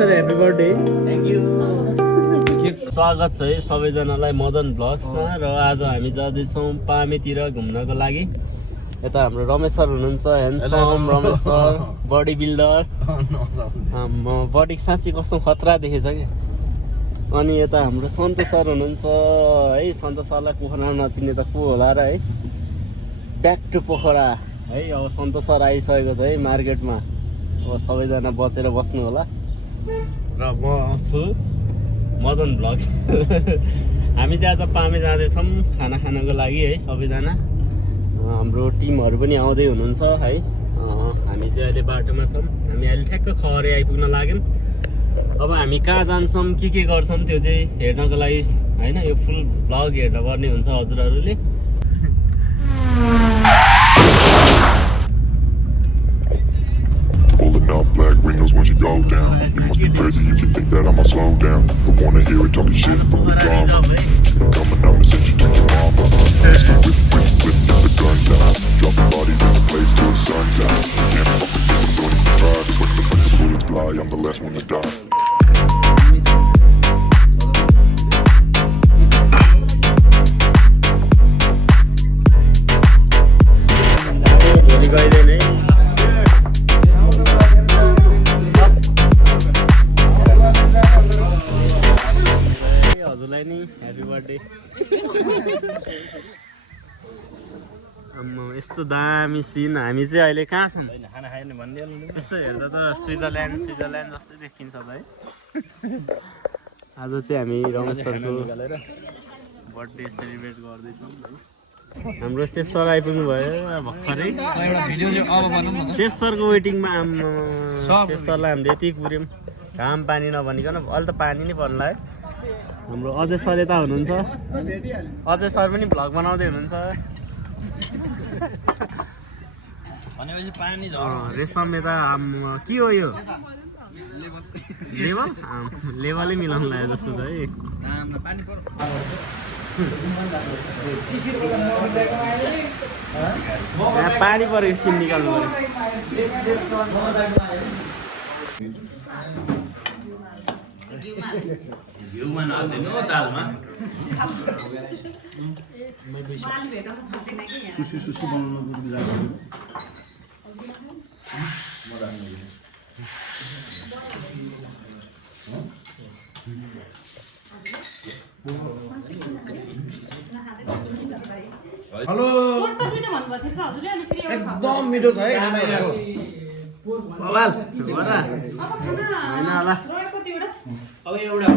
Sir happy birthday. Thank you. स्वागत छ है सबैजनालाई मदन भ्लग्समा। र आज हामी जाँदैछौँ पामेतिर घुम्नको लागि। यता हाम्रो रमेश सर हुनुहुन्छ, handsome Ramesh sir, body builder. बडी साँच्ची कस्तो खतरा देखेछ क्या। अनि यता हाम्रो सन्तोष सर हुनुहुन्छ है। सन्तोष सरलाई पोखरा नचिन्ने त को होला र है। ब्याक टु पोखरा है। अब सन्तोष सर आइसकेको छ है मार्केटमा। अब सबैजना बचेर बस्नु होला। र म छु मदन भ्लग्स। हामी चाहिँ आज पामे जाँदैछौँ खाना खानको लागि है सबैजना। हाम्रो टिमहरू पनि आउँदै हुनुहुन्छ है। हामी चाहिँ अहिले बाटोमा छौँ। हामी अहिले ठ्याक्क खरे आइपुग्न लाग्यौँ। अब हामी कहाँ जान्छौँ के गर्छौँ त्यो चाहिँ हेर्नको लागि होइन यो फुल भ्लग हेर्नुपर्ने हुन्छ हजुरहरूले। Black windows once you go down. You must be crazy if you think that I'ma slow down. Don't wanna hear it talking shit from the drama. Coming up and send you to your mama. Whip the guns out. Dropping bodies in the place till the sun's out. Can't fuck with this, I'm going to try. Just when the bullets fly, I'm the last one to die. हजुरलाई नि happy birthday. यस्तो दामी scene. हामी चाहिँ अहिले कहाँ छौँ यसो हेर्दा त स्विजरल्यान्ड जस्तै देखिन्छ है। आज चाहिँ हामी रमेश सरको बर्थडे सेलिब्रेट गर्दैछौँ। हाम्रो सेफ सर आइपुग्नु भयो भर्खरै। सेफ सरको वेटिङमा सेफ सरलाई हामीले यति कुर्यौँ घाम पानी नभनिकन। अहिले त पानी नै पर्नु लाग्यो। हाम्रो अजय सर यता हुनुहुन्छ। अजय सर पनि भ्लग बनाउँदै हुनुहुन्छ। रेशम यता के हो यो लेभल लेभलै मिलाउनु लाग्यो जस्तो छ है। पानी परेको सिन निकाल्नु पर्यो। घिउमा नहाल्दैन दालमा। सुसी बनाउनु हेलो एकदम मिठो छ है खाना यहाँको। बवाल अब एउटा